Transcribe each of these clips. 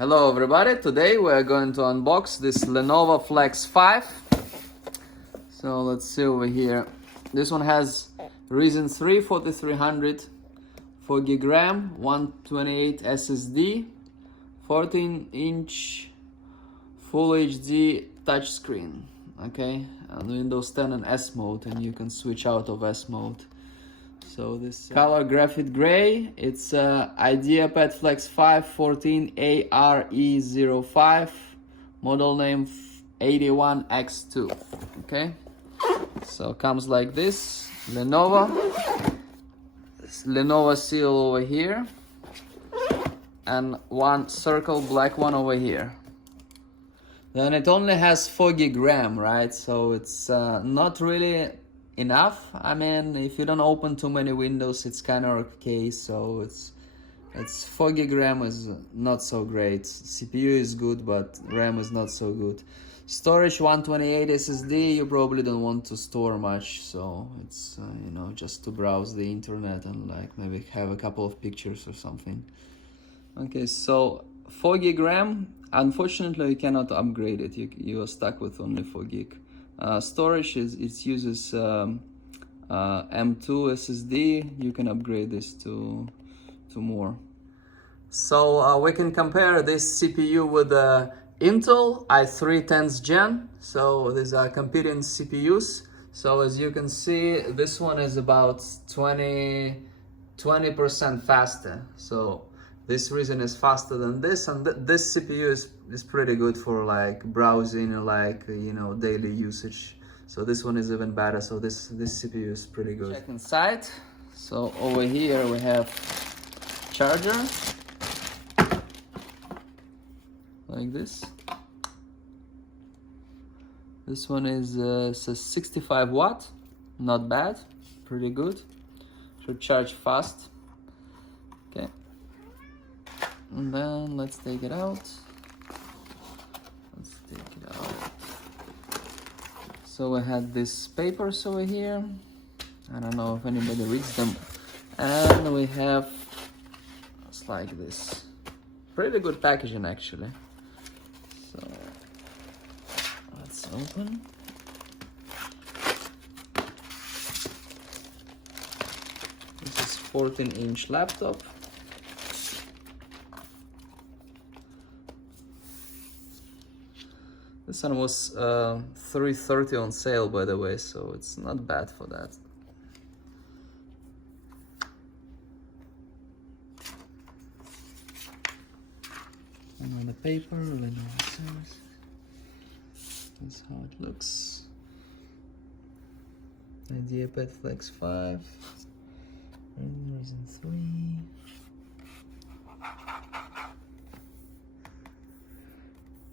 Hello everybody, today we are going to unbox this Lenovo Flex 5. So let's see over here. This one has Ryzen 3 4300, 4GB RAM, 128 SSD, 14-inch Full HD touchscreen. Okay, and Windows 10 and S mode, and you can switch out of S mode. So this color graphite gray, it's ideaPad Flex 5 14ARE05, model name 81X2. Okay, so comes like this. Lenovo seal over here, and one circle black one over here. Then it only has 4GB RAM, right? So it's not really enough. I mean, if you don't open too many windows, it's kind of okay. So it's 4GB RAM is not so great. CPU is good, but RAM is not so good. Storage 128 SSD. You probably don't want to store much, so it's you know, just to browse the internet and like maybe have a couple of pictures or something. Okay, so 4GB RAM. Unfortunately, you cannot upgrade it. You are stuck with only 4GB. Storage it uses M2 SSD. You can upgrade this to more. So we can compare this CPU with the Intel i3 10th Gen. So these are competing CPUs. So as you can see, this one is about 20% faster. So this Ryzen is faster than this, and this CPU is pretty good for like browsing and like, you know, daily usage. So this one is even better. So this CPU is pretty good. Check inside. So over here we have charger, like this. This one is says 65 watt, not bad, pretty good. Should charge fast. Okay. And then let's take it out. So we had these papers over here. I don't know if anybody reads them. And we have, it's like this. Pretty good packaging actually. So let's open. This is 14-inch laptop. This one was $330 on sale, by the way, so it's not bad for that. And on the paper, Lenovo says, that's how it looks. ideaPad Flex 5, Ryzen 3.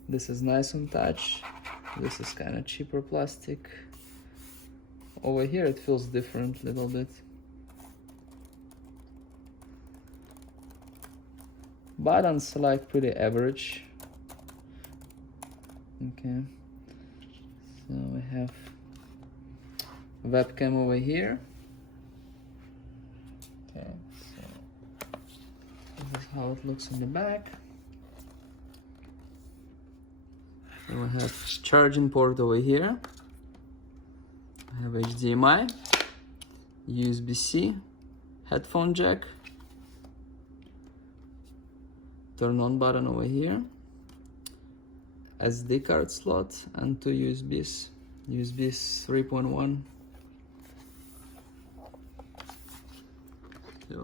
This is nice on touch. This is kind of cheaper plastic. Over here it feels different a little bit. Buttons like pretty average. Okay. So we have webcam over here. Okay, so this is how it looks in the back. And we have charging port over here. I have HDMI, USB-C, headphone jack, turn on button over here, SD card slot, and two USBs. USB 3.1.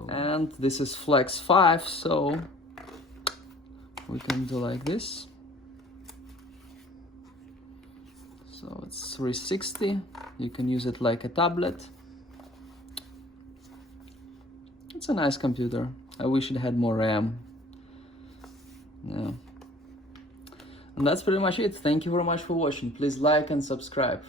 And this is Flex 5, so we can do like this. So it's 360. You can use it like a tablet. It's a nice computer. I wish it had more RAM. Yeah. And that's pretty much it. Thank you very much for watching. Please like and subscribe.